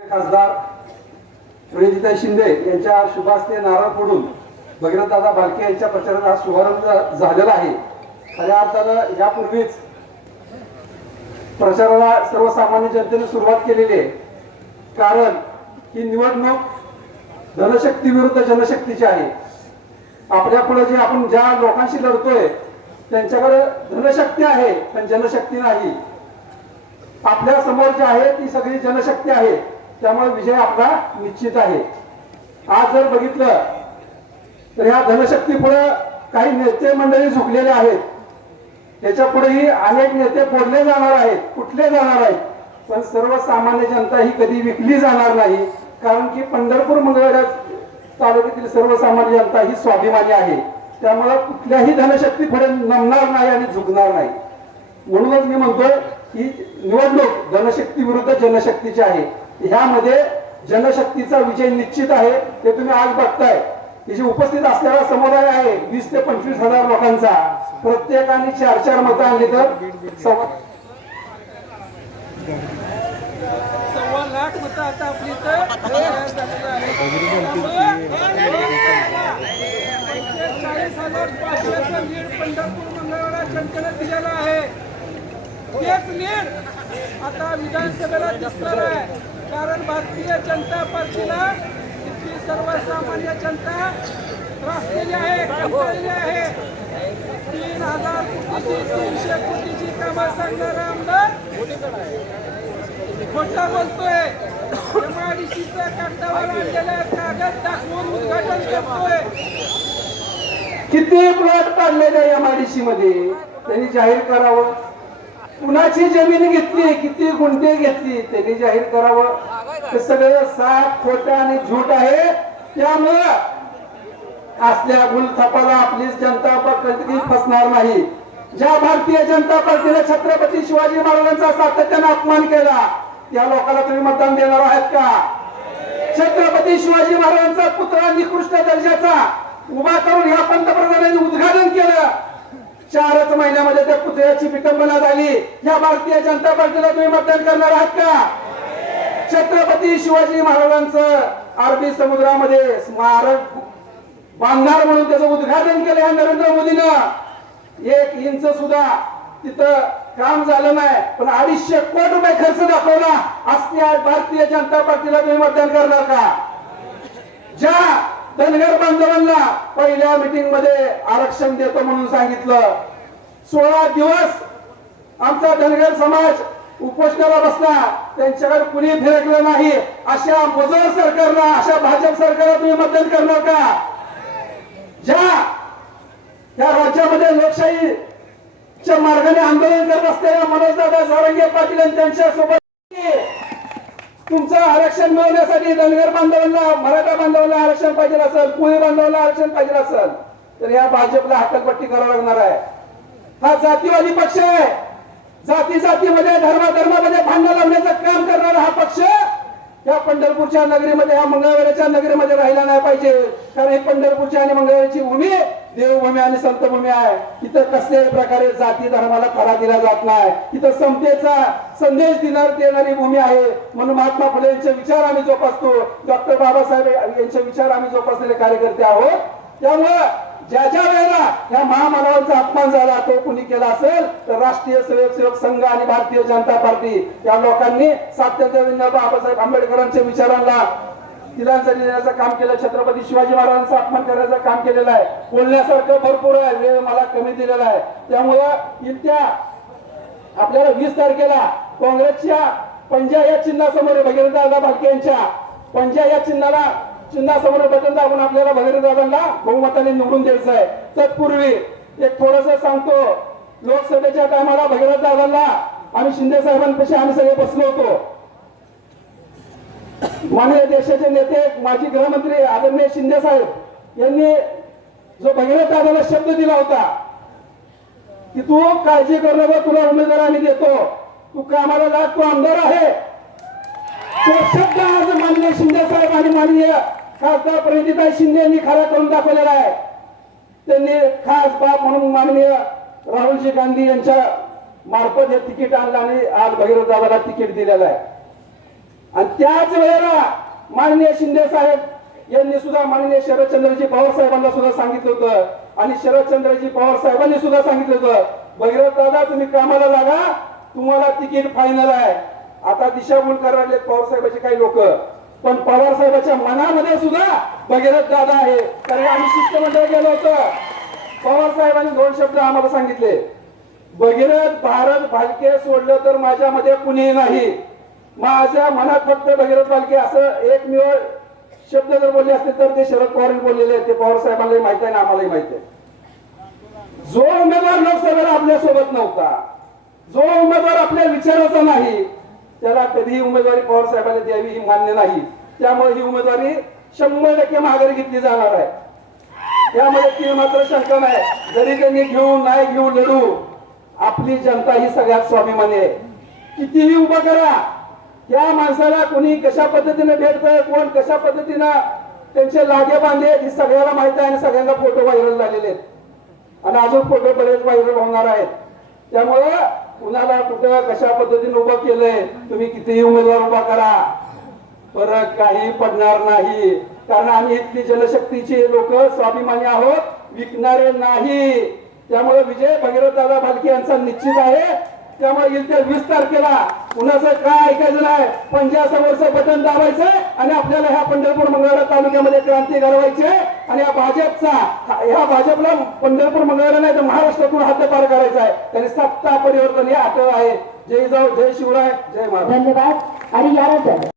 खासदार प्रणितीताई शिंदे यांच्या शुभासने नारळ फोडून भगीरथदादा भालके यांच्या प्रचाराचा शुभारंभ झालेला आहे. खऱ्या अर्थानं यापूर्वीच प्रचाराला सर्वसामान्य जनतेने सुरुवात केलेली आहे. कारण ही निवडणूक धनशक्ती विरुद्ध जनशक्तीची आहे. आपल्या पुढे जे आपण ज्या लोकांशी लढतोय त्यांच्याकडे धनशक्ती आहे पण जनशक्ती नाही. आपल्यासमोर जे आहे ती सगळी जनशक्ती आहे. त्यामुळे विजय आपला निश्चित आहे. आज जर बघितलं तर ह्या धनशक्ती पुढे काही नेते मंडळी झुकलेले आहेत. त्याच्या पुढेही अनेक नेते फोडले जाणार आहेत कुठले जाणार आहेत. पण सर्वसामान्य जनता ही कधी विकली जाणार नाही. कारण की पंढरपूर मंगळवेढा तालुक्यातील सर्वसामान्य जनता ही स्वाभिमानी आहे. त्यामुळे कुठल्याही धनशक्ती पुढे नमणार नाही आणि झुकणार नाही. म्हणूनच मी म्हणतोय ही निवडणूक धनशक्ती विरुद्ध जनशक्तीची आहे. ह्यामध्ये जनशक्तीचा विजय निश्चित आहे ते तुम्ही आज बघताय. तिथे उपस्थित असलेला समुदाय आहे वीस ते पंचवीस हजार लोकांचा प्रत्येकाने चार चार मतं आणली तर सव्वा लाख मतं आता आपली आहे. चाळीस हजार पाचशेचं लीड पंढरपूर मंगळवारा आहे. तेच लीड आता विधानसभेला दिसणार आहे. कारण भारतीय जनता पार्टीला इथली सर्वसामान्य जनता त्रासलेली आहे कंटाळलेली आहे. तीन हजार कोटीची तीनशे कोटीची कामं सांगणारा आमदार खोटा बोलतोय. एमआयडीसीचा कागदावर आणलेला कागद दाखवून उद्घाटन करतोय. किती प्लॉट काढलेले एमआयडीसी मध्ये? त्यांनी जाहीर करावं. कुणाची जमीन घेतली किती गुंठे घेतली त्यांनी जाहीर करावं. हे सगळं साफ खोट आणि झूट आहे. त्यामुळं असल्या गुलथपाला आपलीच जनता कधी फसणार नाही. ज्या भारतीय जनता पार्टीने छत्रपती शिवाजी महाराजांचा सातत्याने अपमान केला त्या लोकांना तुम्ही मतदान देणार आहात का? छत्रपती शिवाजी महाराजांचा पुतळा निकृष्ट दर्जाचा उभा करून ह्या पंतप्रधानांनी उद्घाटन केलं. चारच महिन्यामध्ये त्या पुतळ्याची विटंबना झाली. या भारतीय जनता पार्टीला तुम्ही मतदान करणार आहात का? छत्रपती शिवाजी महाराजांचं अरबी समुद्रामध्ये स्मारक बांधणार म्हणून त्याचं उद्घाटन केलं या नरेंद्र मोदीनं. एक इंच सुद्धा तिथं काम झालं नाही पण अडीचशे कोटी रुपये खर्च दाखवला. असल्या भारतीय जनता पार्टीला तुम्ही मतदान करणार का? ज्या धनगर बांधवांना पहिल्या मीटिंगमध्ये आरक्षण देतो म्हणून सांगितलं. सोळा दिवस आमचा धनगर समाज उपोषणाला बसला. त्यांच्याकडे कुणी फिरकलं नाही. अशा मुजोर सरकारला अशा भाजप सरकारला तुम्ही मतदान करणार का? ज्या या राज्यामध्ये लोकशाहीच्या मार्गाने आंदोलन करत असलेल्या मनोजदादा सारंगे पाटील आणि त्यांच्यासोबत तुमचं आरक्षण मिळवण्यासाठी धनगर बांधवांना मराठा बांधवांना आरक्षण पाहिजे असेल पुणे बांधवांना आरक्षण पाहिजे असेल तर या भाजपला हक्कलपट्टी करावं लागणार आहे. हा जातीवादी पक्ष आहे. जाती जातीमध्ये धर्मा धर्मामध्ये भांडण लावण्याचं काम करणारा हा पक्ष या पंढरपूरच्या नगरीमध्ये या मंगळवेळच्या नगरीमध्ये राहिला नाही पाहिजे. कारण हे पंढरपूरची आणि मंगळवेळची भूमी देवभूमी आणि संतभूमी आहे. इथं कसल्याही प्रकारे जाती धर्माला खरा दिला जात नाही. इथं समतेचा संदेश देणार देणारी भूमी आहे. म्हणून महात्मा फुले यांचे विचार आम्ही जोपासतो. डॉक्टर बाबासाहेब यांचे विचार आम्ही जोपासलेले कार्यकर्ते आहोत. त्यामुळं ज्या ज्या वेळेला या महामानवांचा अपमान झाला तो कुणी केला असेल तर राष्ट्रीय स्वयंसेवक संघ आणि भारतीय जनता पार्टी या लोकांनी सातत्याने बाबासाहेब आंबेडकरांच्या विचारांना तिलांजली देण्याचं काम केलं. छत्रपती शिवाजी महाराजांचा अपमान करण्याचं काम केलेलं आहे. बोलण्यासारखं भरपूर आहे. वेळ मला कमी दिलेला आहे. त्यामुळं येत्या आपल्याला वीस तारखेला काँग्रेसच्या पंजा या चिन्हासमोर भगीरथदादा भालके यांच्या पंजा या चिन्हाला चिन्हासमोर बटन दाबून आपल्याला भगीरथदादांना बहुमताने निवडून द्यायचं आहे तत्पूर्वी एक थोडस सांगतो लोकसभेच्या टायमाला भगीरथदादांना आम्ही शिंदे साहेबांपाशी आम्ही सगळे बसलो होतो. माननीय देशाचे नेते माजी गृहमंत्री आदरणीय शिंदे साहेब यांनी जो भगीरथ दादाला शब्द दिला होता की तू काळजी करू नको तुला उमेदवार आम्ही देतो. तू कामाला लाग तू आमदार आहे. तो शब्द आज माननीय शिंदे साहेब आणि माननीय खासदार प्रणितीताई शिंदे यांनी खरा करून दाखवलेला आहे. त्यांनी खास बाप म्हणून माननीय राहुलजी गांधी यांच्या मार्फत हे तिकीट आणलं आणि आज भगीरथ दादाला तिकीट दिलेलं आहे. आणि त्याच वेळेला माननीय शिंदे साहेब यांनी सुद्धा माननीय शरदचंद्रजी पवार साहेबांना सुद्धा सांगितलं होतं. आणि शरदचंद्रजी पवार साहेबांनी सुद्धा सांगितलं होतं भगीरथ दादा तुम्ही कामाला लागा तुम्हाला तिकीट फायनल आहे. आता दिशाभूल करायला पवार साहेबाचे काही लोक. पण पवार साहेबाच्या मनामध्ये सुद्धा भगीरथ दादा आहे. कारण आम्ही शिष्टमंडळ गेलो होतो. पवार साहेबांनी दोन शब्द आम्हाला सांगितले. भगीरथ भारत भालके सोडलं तर माझ्यामध्ये कुणी नाही. माझ्या मनात फक्त भगीरथ भालके असं एकमेव शब्द जर बोलले असते तर ते शरद पवारांनी बोललेले आहेत. ते पवार साहेबांनाही माहिती आहे आणि आम्हालाही माहिती आहे. जो उमेदवार लोकसभेला आपल्यासोबत नव्हता जो उमेदवार आपल्या विचाराचा नाही त्याला कधीही उमेदवारी पवार साहेबांनी द्यावी ही मान्य नाही. त्यामुळे ही उमेदवारी शंभर टक्के माघारी घेतली जाणार आहे. त्यामध्ये ती मात्र शंका नाही. जरी त्यांनी घेऊ नाही घेऊ लढू आपली जनता ही सगळ्यात स्वाभिमानी आहे. कितीही उभं करा. त्या माणसाला कोणी कशा पद्धतीने भेटतंय कोण कशा पद्धतीनं त्यांचे लागे बांधले ही सगळ्याला माहिती आहे आणि सगळ्यांना फोटो व्हायरल झालेले आहेत. आणि अजून फोटो बरेच व्हायरल होणार आहेत. त्यामुळं कुणाला कुठं कशा पद्धतीने उभं केलंय तुम्ही कितीही उमेदवार उभा करा. फरक काही पडणार नाही. कारण आम्ही इथली जलशक्तीचे लोक स्वाभिमानी आहोत विकणारे नाही. त्यामुळे विजय भगीरथ दादा भालके यांचा निश्चित आहे. त्यामुळे येत्या वीस तारखेला कुणाचं काय ऐकायचं नाही पंचासमोरचं बटन दाबायचं आणि आपल्याला ह्या पंढरपूर मंगळवार तालुक्यामध्ये क्रांती घडवायची आहे आणि या भाजपचा ह्या भाजपला पंढरपूर मंगळवार नाही तर महाराष्ट्रातून हद्दपार करायचा आहे. त्यांनी सत्ता परिवर्तन हे अटळ आहे. जय जाऊ जय शिवराय जय महाराज धन्यवाद. आणि यानंतर